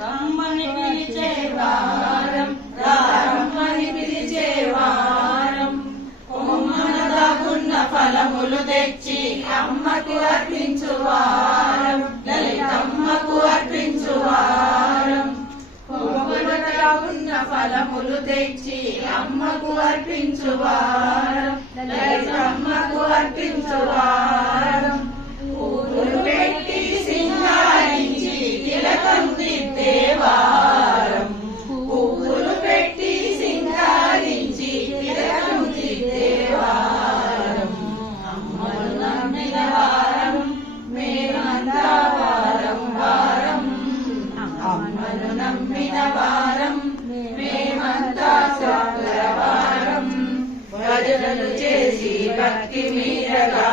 రమ్మని పిలిచే వారం, రమ్మని పిలిచే వారం. కొమ్మన దాగున్న ఫలములు తెచ్చి అమ్మకు అర్పించు వారం, లలితమ్మకు అర్పించు వారం. కొమ్మన దాగున్న ఫలములు తెచ్చి అమ్మకు అర్పించు వారం, లలితమ్మకు అర్పించు వారం. పూలు పెట్టి సింగారించి తిలకం దిద్దే వారం, పూలు పెట్టి సింగారించి తిలకం దిద్దే వారం. అమ్మను నమ్మిన వారం మేమంతా వారం వారం, అమ్మను నమ్మిన వారం మేమంతా శుక్రవారం. భజనలు చేసి భక్తి మీరగా